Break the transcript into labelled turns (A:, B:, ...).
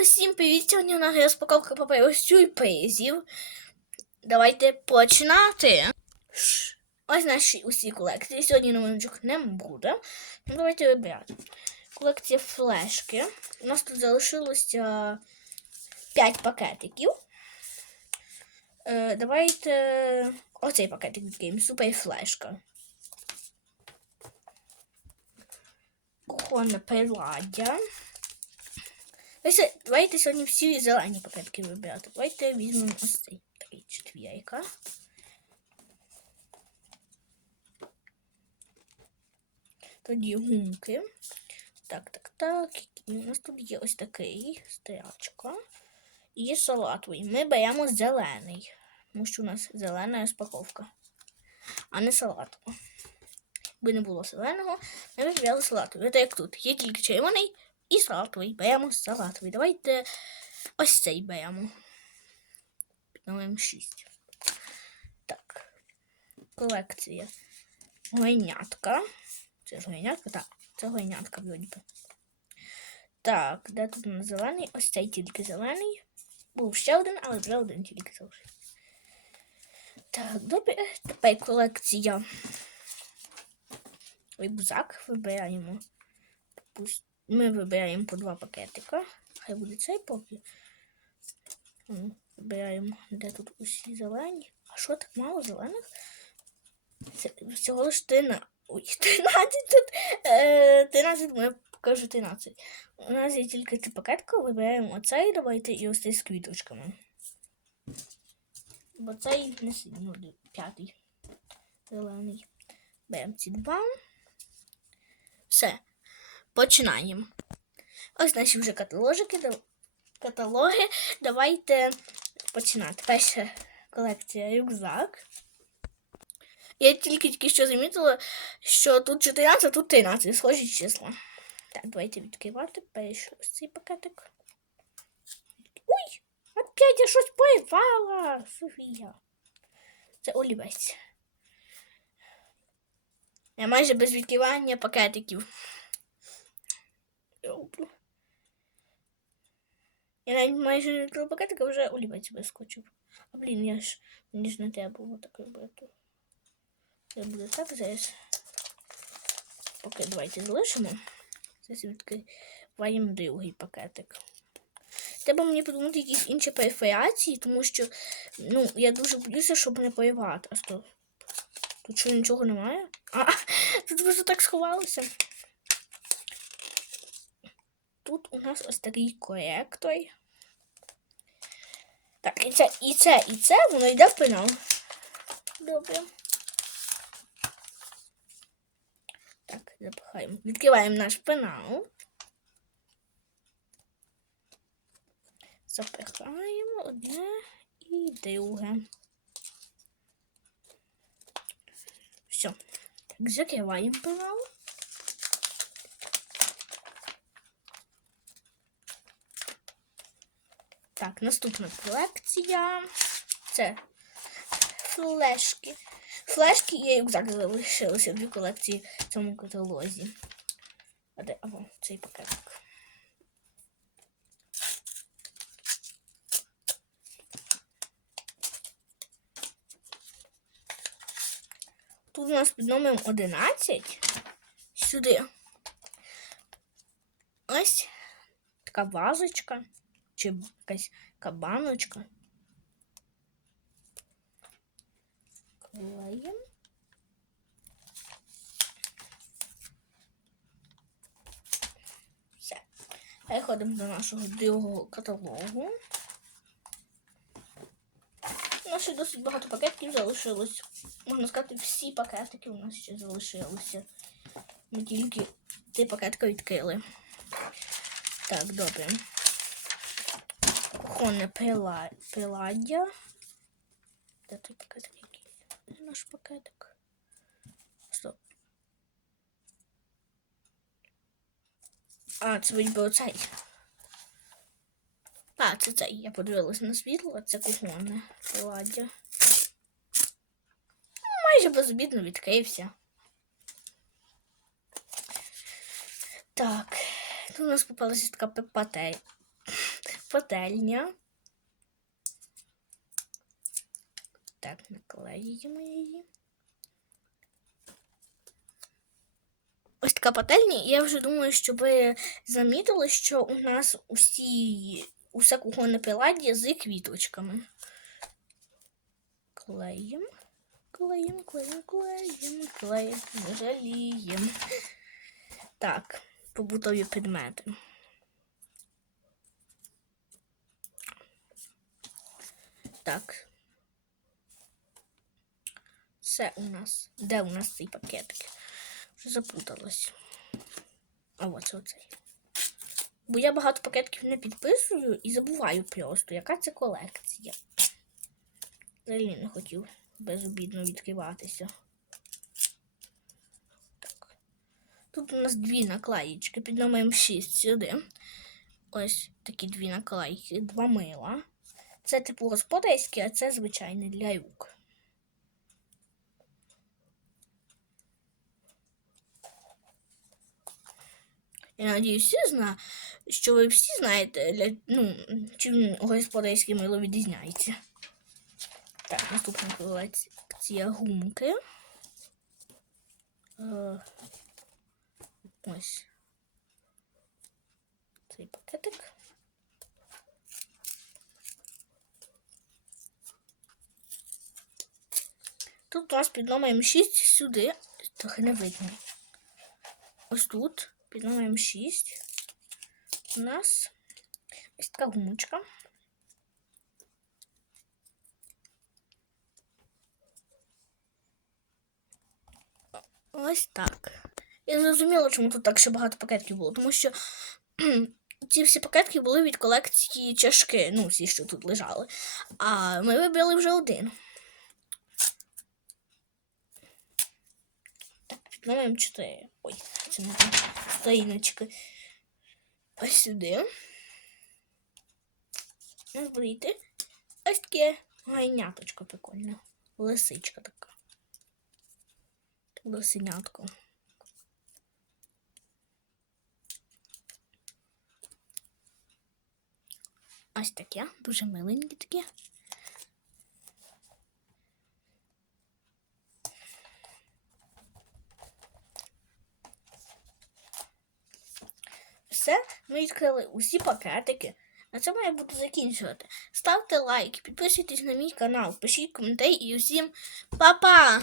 A: Усім привіт! Сьогодні у нас розпаковка паперу сюрпризів. Давайте починати. Ось наші усі колекції. Сьогодні новиночок не буде. Ну, давайте вибирати. Колекція флешки. У нас тут залишилося 5 пакетиків. Е, давайте оцей пакетик відкриємо. Супер флешка. Кухонне приладдя. Ось, давайте сьогодні всі зелені пакетки вибирати. Давайте візьмемо ось цей такий четвірка. Тоді гумки. Так, так, так. І у нас тут є ось такий стрячка. І салатовий. Ми беремо зелений. Тому що у нас зелена розпаковка, а не салатова. Якби не було зеленого, ми вибирали салатовий. Це як тут. Є тільки червоний і салатовий. Беремо салатовий. Давайте ось цей беремо. Під номером 6. Так. Колекція. Гойнятка. Це ж гойнятка? Так, це гойнятка вроді. Так, де тут у нас зелений? Ось цей тільки зелений. Був ще один, але вже один тільки залишився. Так, добре. Тепер колекція. Рюкзак вибираємо. Пусть ми вибираємо по два пакетика. Хай буде цей поки. Вибираємо, де тут усі зелені. А що так мало зелених? Це всього лиш 13. Ой, 13 тут. Е, 13, я покажу 13. У нас є тільки ці пакетки, вибираємо оцей, давайте і ось цей з квіточками. Бо цей не сильно, ну, п'ятий. Зелений. Беремо ці два. Все. Починаємо. Ось наші вже каталожики. Каталоги. Давайте починати. Перша колекція рюкзак. Я тільки тільки що замітила, що тут 14, а тут 13, схожі числа. Так, давайте відкривати перший ось цей пакетик. Ой! Опять я щось порвала, Софія. Це олівець. Я майже без відкривання пакетиків. Я навіть майже не відкрила пакетик, а вже олівець вискочив. А блін, я ж мені ж не треба було так робити. Це буде так зараз. Поки давайте залишимо. Зараз відкриваємо другий пакетик. Треба мені подумати якісь інші периферації, тому що ну, я дуже боюся, щоб не порвати. А стоп. Тут що нічого немає? А, тут просто так сховалося. Тут у нас ось такий коректор. Так, і це, і це, і це, воно йде в пенал. Добре. Так, запихаємо. Відкриваємо наш пенал. Запихаємо одне і друге. Все. Так, закриваємо пенал. Так, наступна колекція. Це флешки. Флешки і рюкзак залишилися дві колекції в цьому каталозі. А де або цей пакетик. Тут у нас під номером 11. Сюди. Ось така вазочка чи якась кабаночка. Клеїмо. Все. Переходимо до нашого другого каталогу. У нас ще досить багато пакетиків залишилось. Можна сказати, всі пакетики у нас ще залишилися. Ми тільки ці пакетики відкрили. Так, добре. Кухонне прила... приладдя. Де той пакетик якийсь? Наш пакетик? Стоп. А, це вроді би оцей. А, це цей. Я подивилася на світло, це кухонне приладдя. Майже безобідно відкрився. Так, тут у нас попалася така пепатей. Пательня. Так, наклеїмо її. Ось така пательня, і я вже думаю, що ви замітили, що у нас усі, усе кухонне приладдя з квіточками. Клеїмо, клеїмо, клеїмо, клеїмо, клеїмо, жаліємо. Так, побутові предмети. Так. Це у нас. Де у нас цей пакетик? Вже запуталась. А ось оцей. Бо я багато пакетків не підписую і забуваю просто, яка це колекція. Взагалі не хотів безобідно відкриватися. Так. Тут у нас дві наклеїчки під номером 6 сюди. Ось такі дві наклейки, два мила. Це типу господарські, а це звичайне для рук. Я надію, всі зна, що ви всі знаєте, для, ну, чим господарське мило відрізняється. Так, наступна колекція гумки. Е, ось цей пакетик. Тут у нас під номером 6 сюди, трохи не видно. Ось тут, під номером 6, у нас ось така гумочка. Ось так. Я зрозуміла, чому тут так ще багато пакетків було, тому що ці всі пакетки були від колекції чашки, ну, всі, що тут лежали. А ми вибрали вже один. Так, під номером 4. Ой, це не там сторіночки. Ось сюди. У нас ось таке гайняточко прикольне. Лисичка така. Лисенятко. Ось таке, дуже миленьке таке. Все, ми відкрили усі пакетики. На цьому я буду закінчувати. Ставте лайк, підписуйтесь на мій канал, пишіть коментарі і усім па-па!